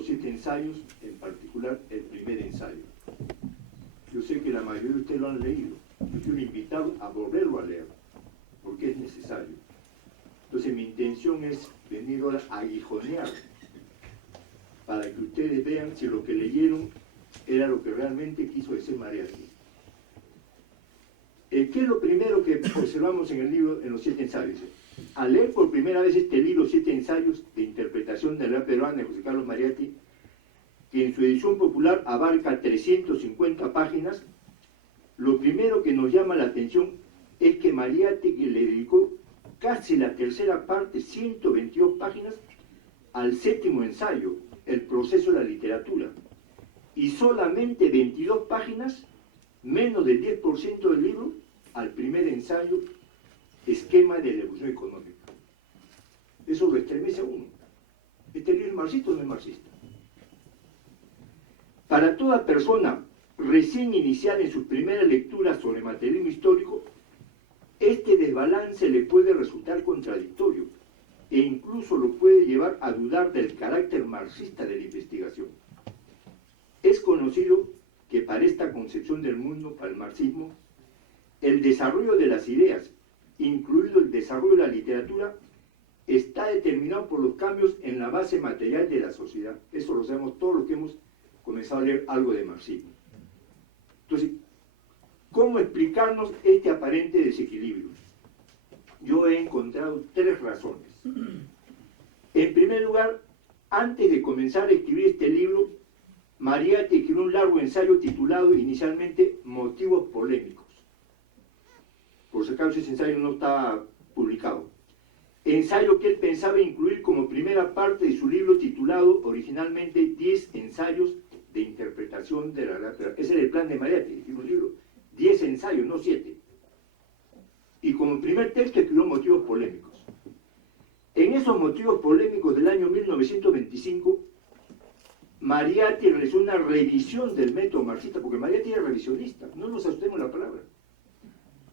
los 7 ensayos, en particular el primer ensayo. Yo sé que la mayoría de ustedes lo han leído. Yo quiero invitar a volverlo a leer, porque es necesario. Entonces mi intención es venir ahora a aguijonear, para que ustedes vean si lo que leyeron era lo que realmente quiso decir Mariátegui. ¿Qué es lo primero que observamos en el libro, en los 7 ensayos? Al leer por primera vez este libro, 7 ensayos de interpretación de la realidad peruana de José Carlos Mariátegui, que en su edición popular abarca 350 páginas, lo primero que nos llama la atención es que Mariátegui le dedicó casi la tercera parte, 122 páginas, al 7º ensayo, el proceso de la literatura, y solamente 22 páginas, menos del 10% del libro, al primer ensayo, esquema de la evolución económica. Eso lo estremece a uno. ¿Este libro es marxista o no es marxista? Para toda persona recién iniciada en sus primeras lecturas sobre materialismo histórico, este desbalance le puede resultar contradictorio e incluso lo puede llevar a dudar del carácter marxista de la investigación. Es conocido que para esta concepción del mundo, para el marxismo, el desarrollo de las ideas, incluido el desarrollo de la literatura, está determinado por los cambios en la base material de la sociedad. Eso lo sabemos todos los que hemos comenzado a leer algo de marxismo. Entonces, ¿cómo explicarnos este aparente desequilibrio? Yo he encontrado 3 razones. En primer lugar, antes de comenzar a escribir este libro, Mariátegui escribió un largo ensayo titulado inicialmente Motivos Polémicos. Por si acaso ese ensayo no está publicado. Ensayo que él pensaba incluir como primera parte de su libro titulado originalmente 10 ensayos de interpretación de la realidad. Ese era el plan de Mariátegui, un libro, 10 ensayos, no 7. Y como primer texto escribió Motivos Polémicos. En esos motivos polémicos del año 1925, Mariátegui realizó una revisión del método marxista, porque Mariátegui era revisionista, no nos asustemos la palabra.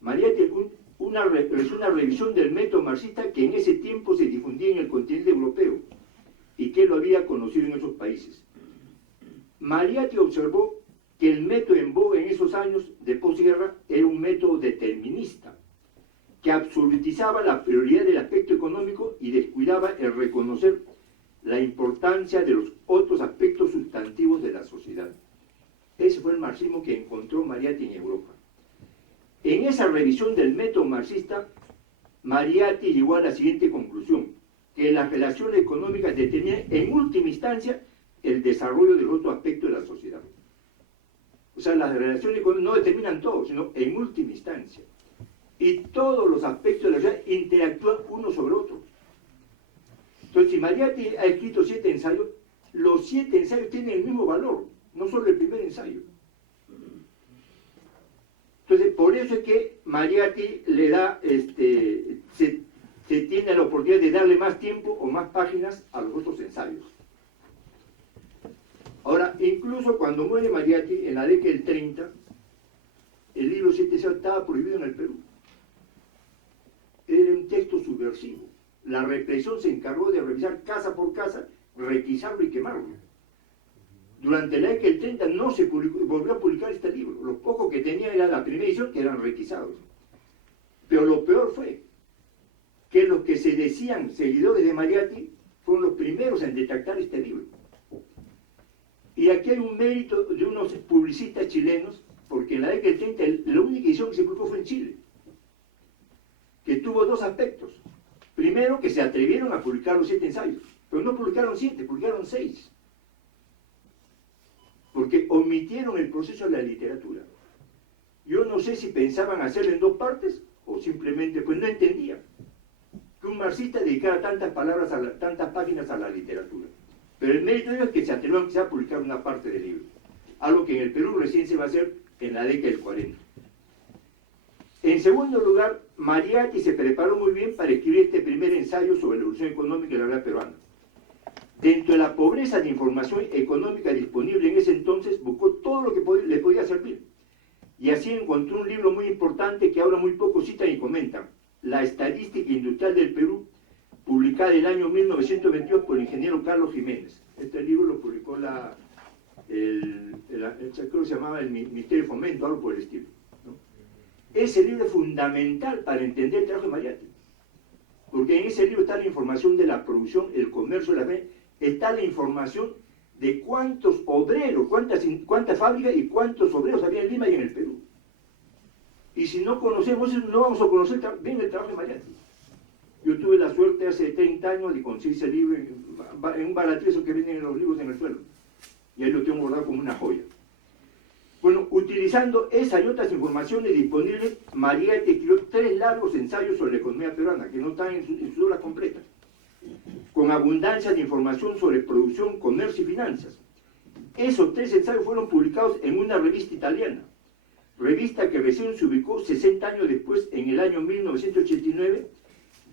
Mariátegui realizó una revisión del método marxista que en ese tiempo se difundía en el continente europeo y que él lo había conocido en esos países. Mariátegui observó que el método en boga en esos años de posguerra era un método determinista, que absolutizaba la prioridad del aspecto económico y descuidaba el reconocer la importancia de los otros aspectos sustantivos de la sociedad. Ese fue el marxismo que encontró Mariátegui en Europa. En esa revisión del método marxista, Mariátegui llegó a la siguiente conclusión, que las relaciones económicas detenían en última instancia el desarrollo de los otros aspectos de la sociedad. O sea, las relaciones económicas no determinan todo, sino en última instancia. Y todos los aspectos de la sociedad interactúan uno sobre otro. Entonces, si Mariátegui ha escrito 7 ensayos, los 7 ensayos tienen el mismo valor, no solo el primer ensayo. Entonces, por eso es que Mariátegui le da, se tiene la oportunidad de darle más tiempo o más páginas a los otros ensayos. Ahora, incluso cuando muere Mariátegui, en la década del 30, el libro 7 ensayos estaba prohibido en el Perú. Era un texto subversivo. La represión se encargó de revisar casa por casa, requisarlo y quemarlo. Durante la década del 30 no se volvió a publicar este libro. Lo poco que tenía era la primera edición, que eran requisados. Pero lo peor fue que los que se decían seguidores de Mariátegui fueron los primeros en detectar este libro. Y aquí hay un mérito de unos publicistas chilenos, porque en la década del 30 la única edición que se publicó fue en Chile, que tuvo 2 aspectos. Primero, que se atrevieron a publicar los 7 ensayos, pero no publicaron 7, publicaron 6. Porque omitieron el proceso de la literatura. Yo no sé si pensaban hacerlo en 2 partes o simplemente pues no entendían que un marxista dedicara tantas páginas a la literatura. Pero el mérito de ellos es que se atrevieron a publicar una parte del libro, algo que en el Perú recién se va a hacer en la década del 40. En segundo lugar, Mariátegui se preparó muy bien para escribir este primer ensayo sobre la evolución económica de la realidad peruana. Dentro de la pobreza de información económica disponible en ese entonces, buscó todo lo que le podía servir. Y así encontró un libro muy importante que ahora muy pocos citan y comentan, La estadística industrial del Perú, publicada en el año 1922 por el ingeniero Carlos Jiménez. Este libro lo publicó creo que se llamaba el Ministerio de Fomento, algo por el estilo, ¿no? Ese libro es fundamental para entender el trabajo de Mariátegui, porque en ese libro está la información de la producción, el comercio, está la información de cuántos obreros, cuántas fábricas y cuántos obreros había en Lima y en el Perú. Y si no conocemos eso, no vamos a conocer bien el trabajo de Mariátegui. Yo tuve la suerte hace 30 años de conseguir ese libro en un baratrizo que venden los libros en el suelo. Y ahí lo tengo guardado como una joya. Bueno, utilizando esa y otras informaciones disponibles, Mariátegui escribió 3 largos ensayos sobre la economía peruana, que no están en sus obras completas, con abundancia de información sobre producción, comercio y finanzas. Esos 3 ensayos fueron publicados en una revista italiana, revista que recién se ubicó 60 años después, en el año 1989,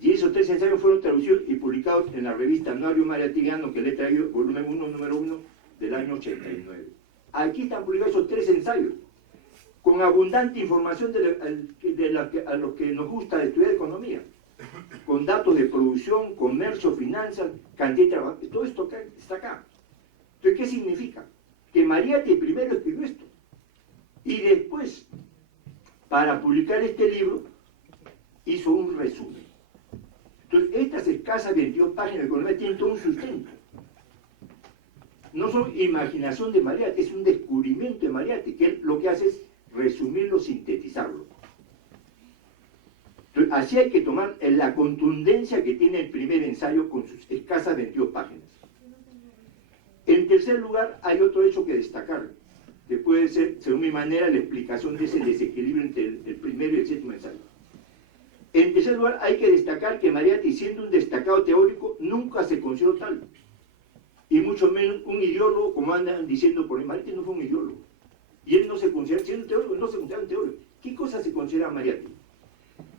y esos 3 ensayos fueron traducidos y publicados en la revista Anuario Mariateghiano, que le he traído, volumen 1, número 1, del año 89. Aquí están publicados esos 3 ensayos, con abundante información a los que nos gusta estudiar economía, con datos de producción, comercio, finanzas, cantidad de trabajo, todo esto está acá. Entonces, ¿qué significa? Que Mariátegui primero escribió esto, y después, para publicar este libro, hizo un resumen. Entonces, estas escasas 22 páginas de economía tienen todo un sustento. No son imaginación de Mariátegui, es un descubrimiento de Mariátegui, que él lo que hace es resumirlo, sintetizarlo. Entonces, así hay que tomar la contundencia que tiene el primer ensayo con sus escasas 22 páginas. En tercer lugar, hay otro hecho que destacar, que puede ser, según mi manera, la explicación de ese desequilibrio entre el primero y el séptimo ensayo. En tercer lugar, hay que destacar que Mariátegui, siendo un destacado teórico, nunca se consideró tal, y mucho menos un ideólogo, como andan diciendo por ahí. Mariátegui no fue un ideólogo, y él no se considera, siendo teórico, no se considera un teórico. ¿Qué cosa se considera Mariátegui?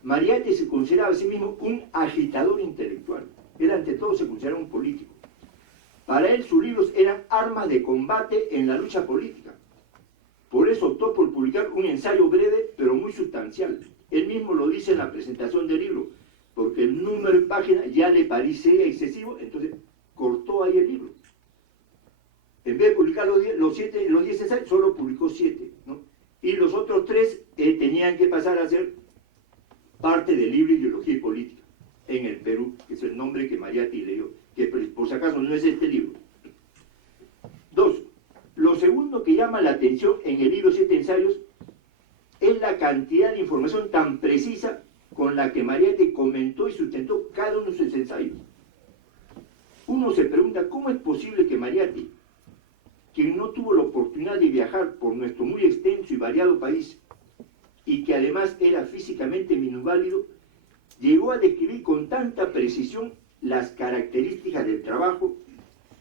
Mariátegui se consideraba a sí mismo un agitador intelectual. Él ante todo se consideraba un político. Para él sus libros eran armas de combate en la lucha política. Por eso optó por publicar un ensayo breve pero muy sustancial. Él mismo lo dice en la presentación del libro, porque el número de páginas ya le parecía excesivo, entonces cortó ahí el libro. En vez de publicar los 10 ensayos, solo publicó 7, ¿no? Y los otros 3 tenían que pasar a ser parte del libro Ideología y Política en el Perú, que es el nombre que Mariátegui leyó, que por si acaso no es este libro. 2. Lo segundo que llama la atención en el libro 7 ensayos es la cantidad de información tan precisa con la que Mariátegui comentó y sustentó cada uno de sus ensayos. Uno se pregunta, ¿cómo es posible que Mariátegui, quien no tuvo la oportunidad de viajar por nuestro muy extenso y variado país, y que además era físicamente minusválido, llegó a describir con tanta precisión las características del trabajo,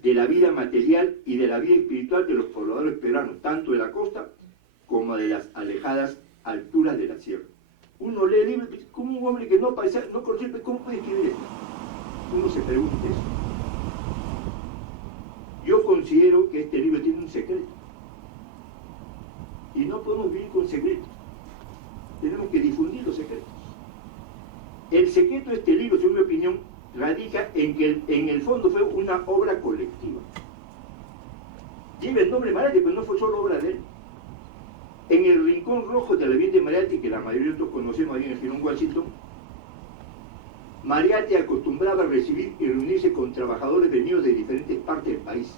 de la vida material y de la vida espiritual de los pobladores peruanos, tanto de la costa como de las alejadas alturas de la sierra? Uno lee el libro y dice, ¿cómo un hombre que no conocía, cómo puede escribir esto? Uno se pregunta eso. Yo considero que este libro tiene un secreto, y no podemos vivir con secretos. Tenemos que difundir los secretos. El secreto de este libro, según mi opinión, radica en que en el fondo fue una obra colectiva. Lleva el nombre de Mariátegui, pero no fue solo obra de él. En el rincón rojo de la vivienda de Mariátegui, que la mayoría de nosotros conocemos ahí en el Girón Washington, Mariátegui acostumbraba a recibir y reunirse con trabajadores venidos de diferentes partes del país.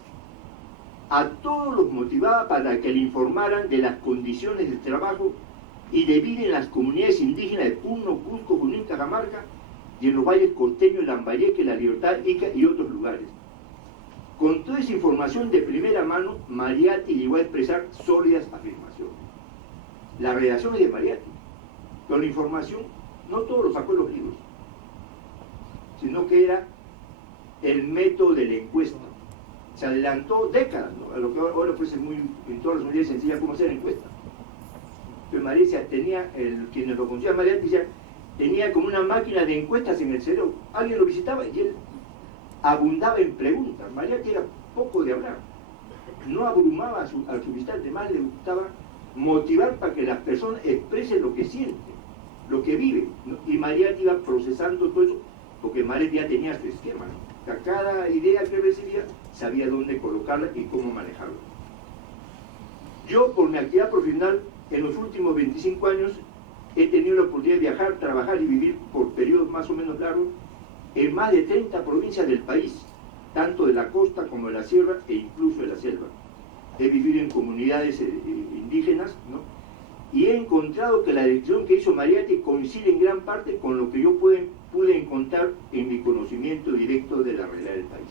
A todos los motivaba para que le informaran de las condiciones de trabajo y de vida en las comunidades indígenas de Puno, Cusco, Junín, Cajamarca, y en los valles costeños, Lambayeque, La Libertad, Ica y otros lugares. Con toda esa información de primera mano, Mariátegui llegó a expresar sólidas afirmaciones. La redacción es de Mariátegui, pero la información no todo lo sacó en los libros, sino que era el método de la encuesta. Se adelantó décadas, ¿no?, a lo que ahora fuese muy, en todas las unidades sencillas, cómo hacer encuesta. Entonces Mariátegui tenía, quienes lo conocían Mariátegui, tenía como una máquina de encuestas en el cerebro. Alguien lo visitaba y él abundaba en preguntas. Mariátegui era poco de hablar, no abrumaba a su visitante, más le gustaba motivar para que las personas expresen lo que sienten, lo que viven, ¿no? Y Mariátegui iba procesando todo eso, porque Marek ya tenía su esquema, ¿no? A cada idea que recibía sabía dónde colocarla y cómo manejarla. Yo, por mi actividad profesional, en los últimos 25 años he tenido la oportunidad de viajar, trabajar y vivir por periodos más o menos largos en más de 30 provincias del país, tanto de la costa como de la sierra e incluso de la selva. He vivido en comunidades indígenas, ¿no? Y he encontrado que la descripción que hizo Mariátegui coincide en gran parte con lo que yo pude encontrar en mi conocimiento directo de la realidad del país.